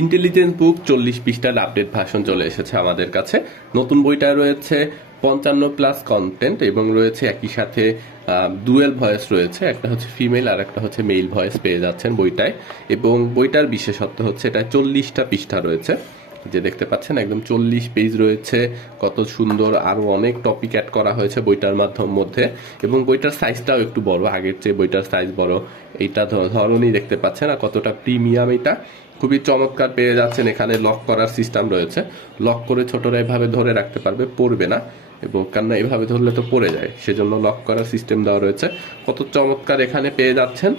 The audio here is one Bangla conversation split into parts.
ইন্টেলিজেন্স বুক 40 পৃষ্ঠার আপডেট ভার্সন চলে এসেছে আমাদের কাছে। নতুন বইটা রয়েছে 55+ কন্টেন্ট এবং রয়েছে একই সাথে ডুয়েল ভয়েস রয়েছে, একটা হচ্ছে ফিমেল আর একটা হচ্ছে মেল ভয়েস পেয়ে যাচ্ছেন বইটায়। এবং বইটার বিশেষত্ব হচ্ছে এটা 40টা পৃষ্ঠা রয়েছে, যে দেখতে পাচ্ছেন একদম 40 পেজ রয়েছে। কত সুন্দর, আরো অনেক টপিক অ্যাড করা হয়েছে বইটার মধ্যে। এবং বইটার সাইজটাও একটু বড়, আগের চেয়ে বইটার সাইজ বড়। এইটা ধরনই দেখতে পাচ্ছেন আর কতটা প্রিমিয়াম, এটা খুবই চমৎকার পেয়ে যাচ্ছেন। এখানে লক করার সিস্টেম রয়েছে, লক করে ছোটরা এভাবে ধরে রাখতে পারবে, পড়বে না। এবং কেননা এভাবে ধরলে তো পড়ে যায়, সেজন্য লক করার সিস্টেম দেওয়া রয়েছে। কত চমৎকার এখানে পেয়ে যাচ্ছেন।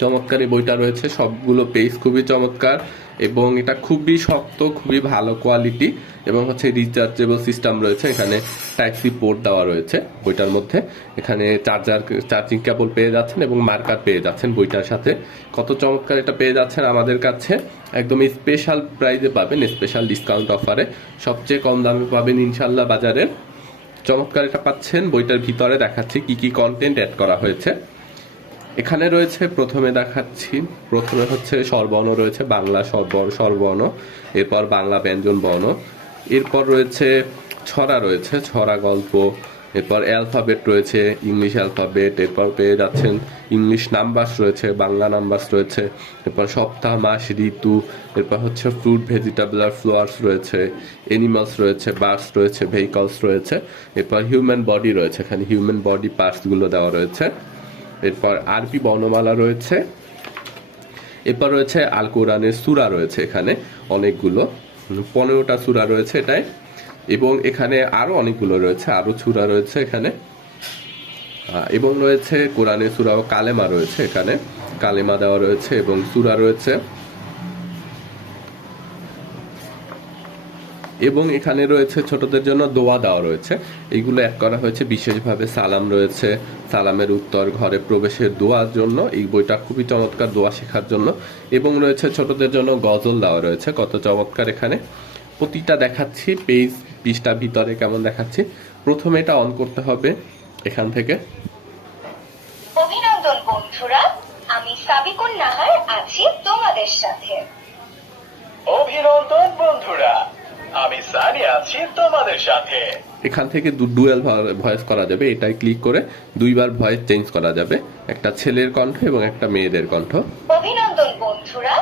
চমৎকার এই বইটা রয়েছে, সবগুলো পেজ খুবই চমৎকার এবং এটা খুবই শক্ত, খুবই ভালো কোয়ালিটি। এবং হচ্ছে রিচার্জেবল সিস্টেম রয়েছে, এখানে টাইপ সি পোর্ট দেওয়া রয়েছে বইটার মধ্যে। এখানে চার্জিং কেবল পেয়ে যাচ্ছেন এবং মার্কার পেয়ে যাচ্ছেন বইটার সাথে। কত চমৎকার এটা পেয়ে যাচ্ছেন আমাদের কাছে, একদম স্পেশাল প্রাইজে পাবেন, স্পেশাল ডিসকাউন্ট অফারে, সবচেয়ে কম দামে পাবেন ইনশাল্লাহ বাজারে। চমৎকার এটা পাচ্ছেন। বইটার ভিতরে দেখাচ্ছি কি কি কন্টেন্ট অ্যাড করা হয়েছে। এখানে রয়েছে, প্রথমে দেখাচ্ছি, প্রথমে হচ্ছে স্বরবর্ণ রয়েছে, বাংলা স্বরবর্ণ, এরপর বাংলা ব্যঞ্জন বর্ণ, এরপর রয়েছে ছড়া রয়েছে, ছড়া গল্প, এরপর অ্যালফাবেট রয়েছে, ইংলিশ অ্যালফাবেট, এরপর পেয়ে যাচ্ছেন ইংলিশ নাম্বারস রয়েছে, বাংলা নাম্বারস রয়েছে, এরপর সপ্তাহ, মাস, ঋতু, এরপর হচ্ছে ফ্রুট, ভেজিটেবল আর ফ্লাওয়ার্স রয়েছে, এনিমালস রয়েছে, বার্ডস রয়েছে, ভেহিকলস রয়েছে, এরপর হিউম্যান বডি রয়েছে, এখানে হিউম্যান বডি পার্টসগুলো দেওয়া রয়েছে। এরপর আরবি বর্ণমালা রয়েছে, এরপর রয়েছে আল কোরআনের সূরা রয়েছে, এখানে অনেকগুলো, 15টা সূরা রয়েছে এটাই। এবং এখানে আরো অনেকগুলো রয়েছে, আরো সূরা রয়েছে এখানে। এবং রয়েছে কোরআনের সূরা ও কালেমা রয়েছে, এখানে কালেমা দেওয়া রয়েছে এবং সূরা রয়েছে। এবং এখানে রয়েছে ছোটদের জন্য দোয়া দেওয়া রয়েছে, এইগুলো অ্যাড করা হয়েছে বিশেষভাবে। সালাম রয়েছে, সালামের উত্তর, ঘরে প্রবেশের দোয়ার জন্য এই বইটা খুবই চমৎকার, দোয়া শেখার জন্য। এবং রয়েছে ছোটদের জন্য গজল দেওয়া রয়েছে, কত চমৎকার। এখানে প্রতিটা দেখাচ্ছি পৃষ্ঠা ভিতরে কেমন দেখাচ্ছি। প্রথমে এটা অন করতে হবে এখান থেকে। অভিনন্দন বন্ধুরা, আমি সাবিকুন নাহার আছি তোমাদের সাথে। অভিনন্দন বন্ধুরা, আমি সানি আছি তোমাদের সাথে। এখান থেকে ডুয়াল ভয়েস করা যাবে, এটাই ক্লিক করে দুইবার ভয়েস চেঞ্জ করা যাবে, একটা ছেলের কণ্ঠ এবং একটা মেয়েদের কণ্ঠ। অভিনন্দন বন্ধুরা,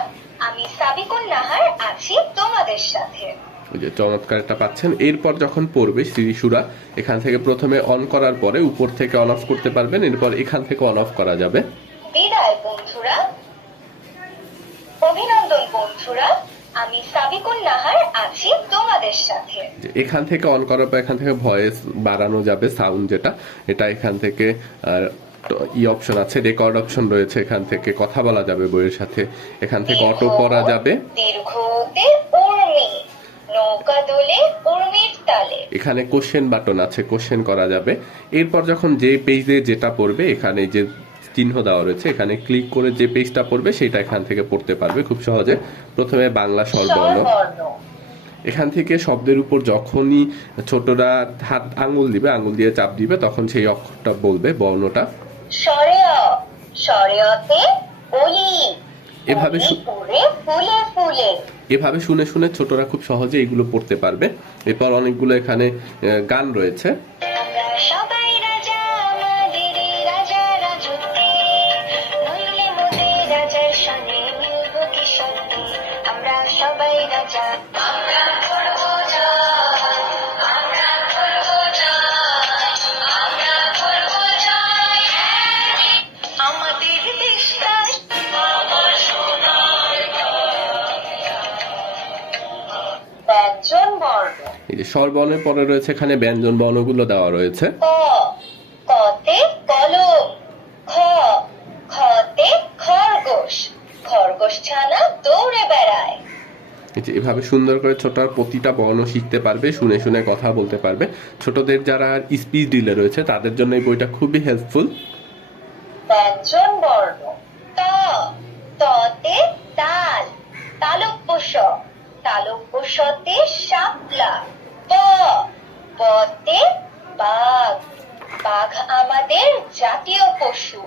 আমি সাবিকুন নাহার আছি তোমাদের সাথে। ওই যে চমৎকার একটা পাচ্ছেন। এরপর যখন পড়বে শ্রীসুরা, এখান থেকে প্রথমে অন করার পরে উপর থেকে অন অফ করতে পারবেন, এরপর এখান থেকে অন অফ করা যাবে। বিদায় বন্ধুরা। অভিনন্দন বন্ধুরা, আমি সাবিকুন নাহার আছি তোমাদের সাথে। এখান থেকে অন করার পর এখান থেকে ভয়েস বাড়ানো যাবে, সাউন্ড যেটা, এটা এখান থেকে অপশন আছে, রেকর্ড অপশন রয়েছে, এখান থেকে কথা বলা যাবে বইয়ের সাথে, এখান থেকে অটো পড়া যাবে। দীর্ঘতে উর্মি, নৌকা দোলে উর্মির তালে। এখানে কোশ্চেন বাটন আছে, কোশ্চেন করা যাবে। এরপর যখন যে পেজে যেটা পড়বে, এখানে যে চিহ্ন দেওয়া রয়েছে, এখানে ক্লিক করে যে পেজটা পড়বে সেটা এখান থেকে পড়তে পারবে খুব সহজে। প্রথমে বাংলা স্বরবর্ণ, এখান থেকে শব্দের উপর যখনই ছোটরা হাত আঙ্গুল দিবে, আঙ্গুল দিয়ে চাপ দিবে, তখন সেই অক্ষরটা বলবে, বর্ণটা। এভাবে শুনে শুনে ছোটরা খুব সহজে এগুলো পড়তে পারবে। এরপর অনেকগুলো এখানে গান রয়েছে। এই যে স্বরবর্ণের পরে রয়েছে এখানে ব্যঞ্জন বর্ণগুলো দেওয়া রয়েছে। কতে কলম, খ খতে খরগোশ, খরগোশ ছানা দৌড়ে বেড়ায়। এভাবে সুন্দর করে ছোটরা প্রতিটা বর্ণ শিখতে পারবে, শুনে শুনে কথা বলতে পারবে। ছোটদের যারা স্পিচ ডিলে রয়েছে তাদের জন্য এই বইটা খুবই হেল্পফুল। ব্যঞ্জন বর্ণ, ত ততে তাল, তালব্য শ, তালব্য শতে শাপলা, ব বতে বাঘ, বাঘ আমাদের জাতীয় পশু।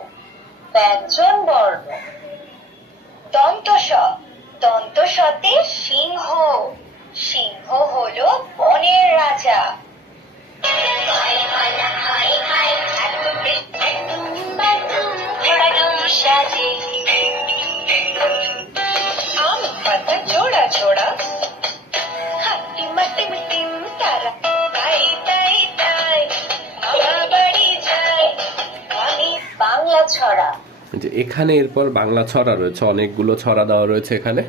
ব্যঞ্জন বর্ণ, দন্ত স, দন্ত স ছড়া। যে এখানে এরপর বাংলা ছড়া রয়েছে, অনেকগুলো ছড়া দেওয়া রয়েছে এখানে,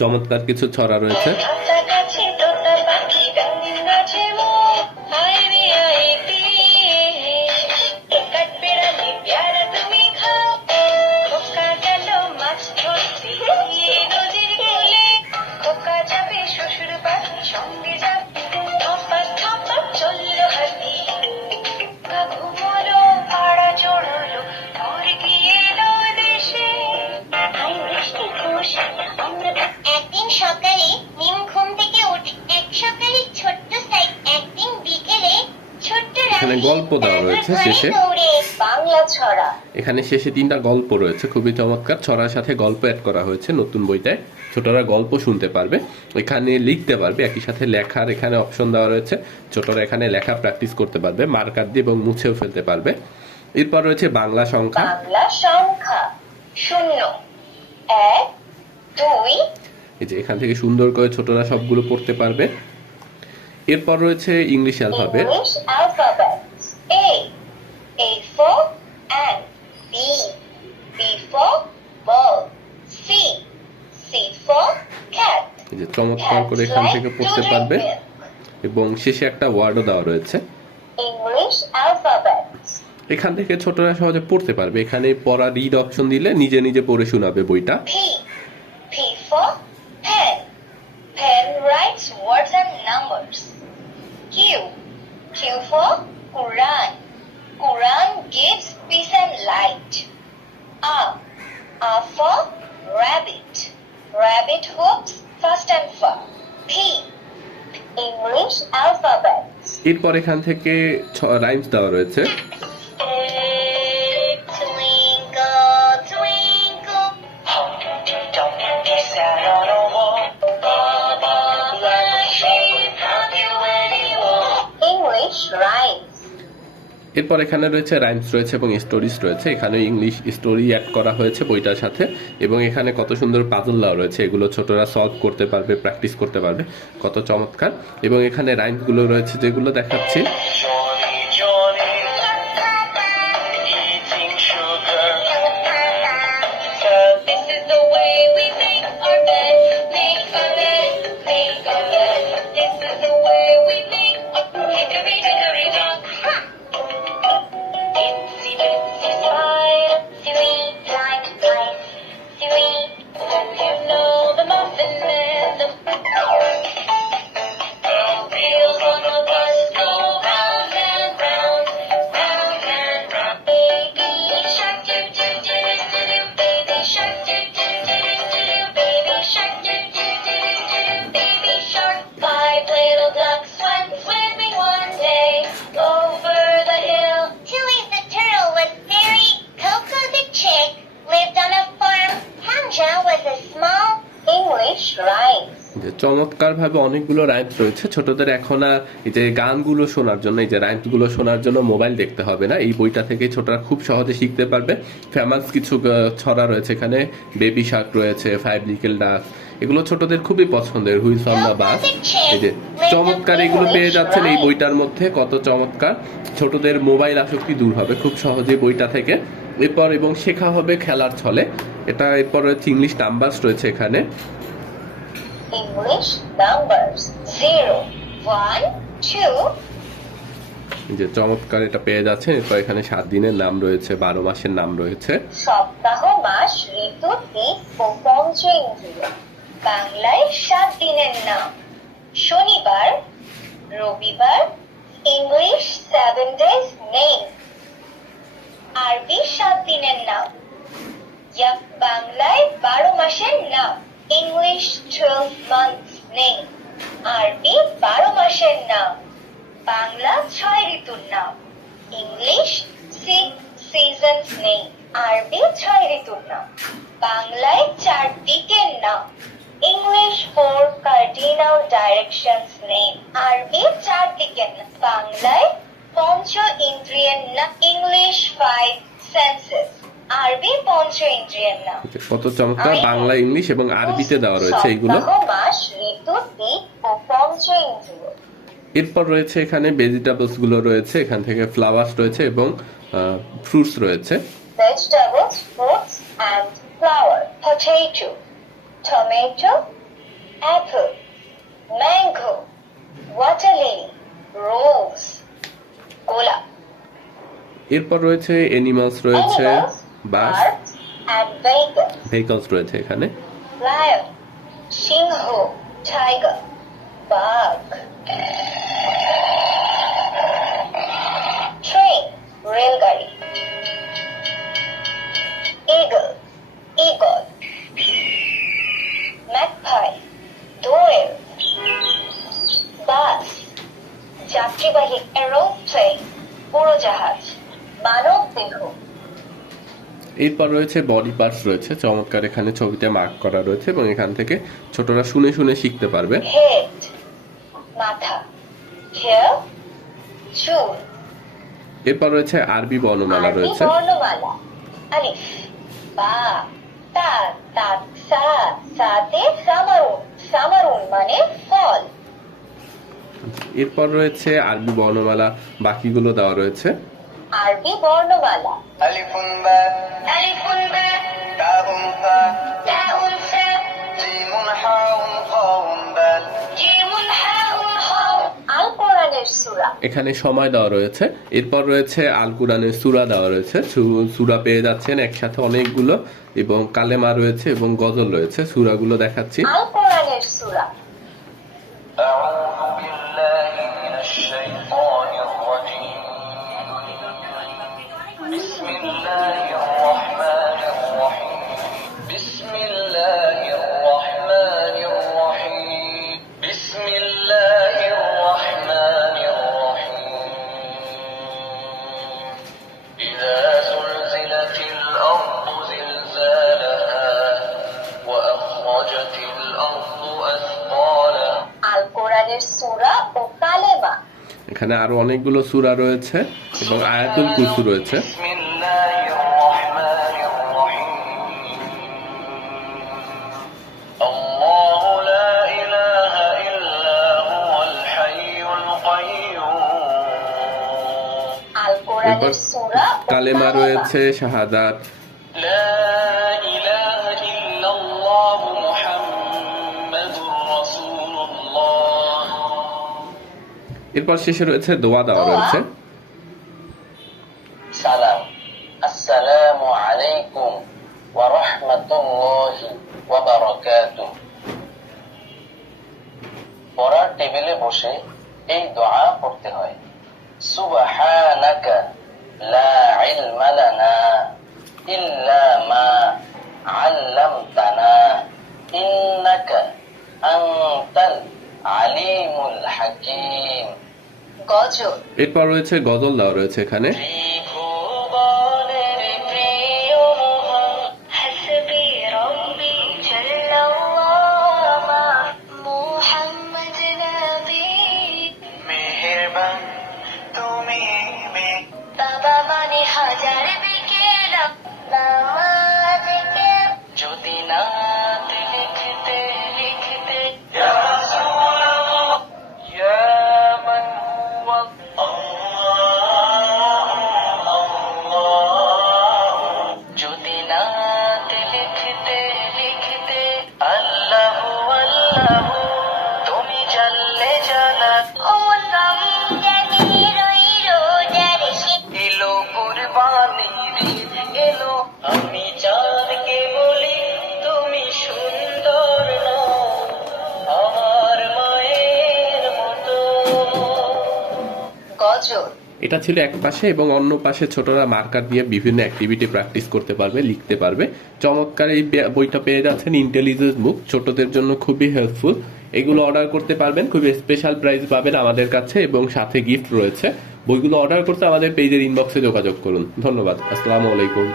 চমৎকার কিছু ছড়া রয়েছে। কাছাকাছি তোতা পাখি রঙিন নাচে মুখ, হায় রে আয় দিয়ে, একাট বেড়ালে পেয়ারা তুমি খাও, খোকা গেল মাছ ধরতে গিয়ে নদীর কূলে, খোকা যাবে শ্বশুর বাড়ি সঙ্গে যাবে, থপাস থপাস চললো হাতি, খোকা ঘুমোলো পাড়া চড়লো, ভোর গিয়ে এলো দেশে, হাই বৃষ্টি খুশি আমরা। একদিন সকালে নিম ঘুম থেকে উঠে এক সকালে ছোট্ট একদিন বিকেলে ছোট্ট এখানে গল্প দেওয়া রয়েছে শেষে। বাংলা ছড়া। এখানে শেষে 3টা গল্প রয়েছে, খুবই চমৎকার। ছড়ার সাথে গল্প অ্যাড করা হয়েছে নতুন বইটায়। ছোটরা গল্প শুনতে পারবে, এখানে লিখতে পারবে, একই সাথে লেখার এখানে অপশন দেওয়া রয়েছে। ছোটরা এখানে লেখা প্র্যাকটিস করতে পারবে, মার্কার দিয়ে এবং মুছেও ফেলতে পারবে। এরপর রয়েছে বাংলা সংখ্যা। বাংলা সংখ্যা 0 1 2 এই যে এখান থেকে সুন্দর করে ছোটরা সবগুলো পড়তে পারবে। এরপর রয়েছে English alphabet. English alphabets. A. A for ant. B. B for ball. C. C for cat. এই যে চমৎকার করে এখান থেকে পড়তে পারবে এবং শেষে একটা ওয়ার্ডও দেওয়া রয়েছে। English alphabets. এখান থেকে ছোটরা সহজে পড়তে পারবে। এখানে পড়া রিড অপশন দিলে নিজে নিজে পড়ে শোনাবে বইটা। P. P for pen. Pen writes words and numbers. Q. Q for Quran. Quran gives peace and light. R. R for rabbit. Rabbit hops fast and far. P. English alphabets. এরপর এখান থেকে রাইমস দেওয়া রয়েছে। Twinkle, twinkle. Humpty Dumpty sat on a wall. Baba black sheep, have you any wool? English rhymes. এরপর এখানে রয়েছে রাইমস রয়েছে এবং স্টোরিজ রয়েছে। এখানে ইংলিশ স্টোরি অ্যাড করা হয়েছে বইটার সাথে এবং এখানে কত সুন্দর পাজল দেওয়া রয়েছে, এগুলো ছোটরা সলভ করতে পারবে, প্র্যাকটিস করতে পারবে, কত চমৎকার। এবং এখানে রাইমস গুলো রয়েছে যেগুলো দেখাচ্ছি। Johnny, Johnny, eating sugar. This is the way we make our bed, make our bed, make our bed. This is the way we make our hickory dickory dock. Itsy bitsy spider, sweet like ice, sweet. Don't you know the muffin man, the wheels on the bus go round and round, round and round. Baby shark, do do do do do, baby shark, do do do do do, baby shark, do do do do do, baby shark. 5 little ducks went swimming one day over the hill. Tilly the turtle was very, Coco the chick lived on a farm. Hamza was a small English rhyme. যে চমৎকার ভাবে অনেকগুলো রাইমস রয়েছে। ছোটদের এখন আর এই যে গানগুলো শোনার জন্য, এই যে রাইমস গুলো শোনার জন্য মোবাইল দেখতে হবে না, এই বইটা থেকে ছোটরা খুব সহজে শিখতে পারবে। ফেমাস কিছু ছড়া রয়েছে এখানে, বেবি শার্ক রয়েছে, 5 লিটল ডাকস, এগুলো ছোটদের খুবই পছন্দের। হুইলস অন দ্য বাস, এই যে চমৎকার এগুলো পেয়ে যাচ্ছেন এই বইটার মধ্যে, কত চমৎকার। ছোটদের মোবাইল আসক্তি দূর হবে খুব সহজে বইটা থেকে। এরপর এবং শেখা হবে খেলার ছলে। এটা এরপর রয়েছে ইংলিশ নাম্বারস রয়েছে এখানে। English numbers 0, 1, 2. যে চমৎকার এটা পেয়ে যাচ্ছেন। এরপর এখানে 7 দিনের নাম রয়েছে, 12 মাসের নাম রয়েছে। সপ্তাহ, মাস, ঋতু, দিক ও পঞ্চ ইন্দ্রিয়। বাংলায় 7 দিনের নাম: শনিবার, রবিবার। English 7 days name. আরবি 7 দিনের নাম। বাংলায় 12 মাসের নাম। English 12 months name. আরবি 12 মাসের নাম। বাংলা 6 ঋতুর নাম। English 6 seasons name. আরবি 6 ঋতুর নাম। বাংলায় 4 দিকের নাম। English 4 cardinal directions name. আরবি 4 দিকের নাম। বাংলায় পঞ্চ ইন্দ্রিয়ের নাম। English 5 senses. আরবি পঞ্চ ইন্দ্রিয়ের নাম। কত চমৎকার বাংলা, ইংলিশ এবং আরবিতে দেওয়া রয়েছে এইগুলো। সপ্তাহ, মাস, ঋতু, দিক ও পঞ্চ ইন্দ্রিয়। এরপর রয়েছে এখানে ভেজিটেবলস গুলো রয়েছে, এখান থেকে ফ্লাওয়ার্স রয়েছে এবং ফ্রুটস রয়েছে। vegetables, fruits, and flower. Potato, tomato, apple, mango, water lily, rose, গোলাপ। এরপর রয়েছে এনিমালস রয়েছে, Animals, bus, birds, and vehicles. Vehicles রয়েছে এখানে। Lion, সিংহ, tiger, বাঘ। Train, রেলগাড়ি। Eagle, eagle. Magpie, দোয়েল। বাস, যাত্রীবাহী এরোপ্লেন, উড়োজাহাজ। মানব দেহ। এরপর রয়েছে বডি পার্টস রয়েছে, চমৎকার এখানে ছবিতে মার্ক করা রয়েছে এবং এখান থেকে ছোটরা শুনে শুনে শিখতে পারবে। হেড, মাথা। হেয়ার, চুল। এরপর রয়েছে আরবি বর্ণমালা আরবি রয়েছে। বর্ণমালা। আলিফ, বা, তা, তা, সা, সাতে সামারুন। সামারুন মানে ফল। এরপর রয়েছে আরবি বর্ণমালা, বাকিগুলো দেওয়া রয়েছে। আরবি বর্ণমালা। ألف باء আলিফুন বা, تاء ثاء তাউন সা, جيم حاء خاء دال জিমুন হাউন হাউ। আল কোরআনের সূরা। এখানে সময় দেওয়া রয়েছে। এরপর রয়েছে আল কুরআনের সূরা দেওয়া রয়েছে। সূরা পেয়ে যাচ্ছেন একসাথে অনেকগুলো এবং কালেমা রয়েছে এবং গজল রয়েছে। সূরাগুলো দেখাচ্ছি। আল কোরআনের সূরা। أعوذ بالله من الشيطان الرجيم بسم الله الرحمن الرحيم بسم الله الرحمن الرحيم بسم الله الرحمن الرحيم إذا زلزلت الأرض زلزالها وأخرجت الأرض أثقالها আল কোরআনের সূরা ও কালেমা। এখানে আরো অনেকগুলো সূরা রয়েছে এবং আয়াতুল কুরসি রয়েছে। بسم الله الرحمن الرحيم الله لا إله إلا هو الحي القيوم আল কোরআনের সূরা ও কালেমা রয়েছে, শাহাদাত। لا إله إلا الله محمد رسول الله এরপর শেষে রয়েছে দোয়া দেওয়া রয়েছে। সালাম আসসালামু আলাইকুম ওয়া রাহমাতুল্লাহি ওয়া বারাকাতুহু পড়ার টেবিলে বসে এই দোয়া পড়তে হয়। সুবহানাকা লা ইলমা লানা ইল্লা মা আল্লামতানা ইন্নাকা আনতাল আলিমুল হাকিম। গজল। এরপর রয়েছে গজল দেওয়া রয়েছে এখানে। ত্রিভুবনের প্রিয় মোহন হাসবি রব্বি জাল্লাল্লাহ মুহাম্মদ নবী। মেহেরবান তুমি বাবা মানে হাজার বিকেল নামাজকে যদি নাত লিখতে লিখতে ইয়া রাসূলুল্লাহ ইয়া মান হুয়া আল্লাহ যদি নাত লিখতে লিখতে আল্লাহ আল্লাহ তুমি জানলে জানা ও রমজানি রই রোজার শীত। এলো কুরবানির ঈদ এলো আমি চাঁদকে বলি তুমি সুন্দর নও আমার মায়ের মতো। গজল। এটা ছিল এক পাশে এবং অন্য পাশে ছোটরা মার্কার দিয়ে বিভিন্ন অ্যাক্টিভিটি প্র্যাকটিস করতে পারবে, লিখতে পারবে। চমৎকার এই বইটা পেয়ে যাচ্ছেন ইন্টেলিজেন্স বুক, ছোটদের জন্য খুবই হেল্পফুল। এগুলো অর্ডার করতে পারবেন, খুবই স্পেশাল প্রাইস পাবেন আমাদের কাছে এবং সাথে গিফট রয়েছে। বইগুলো অর্ডার করতে আমাদের পেজের ইনবক্সে যোগাযোগ করুন। ধন্যবাদ। আসসালামু আলাইকুম।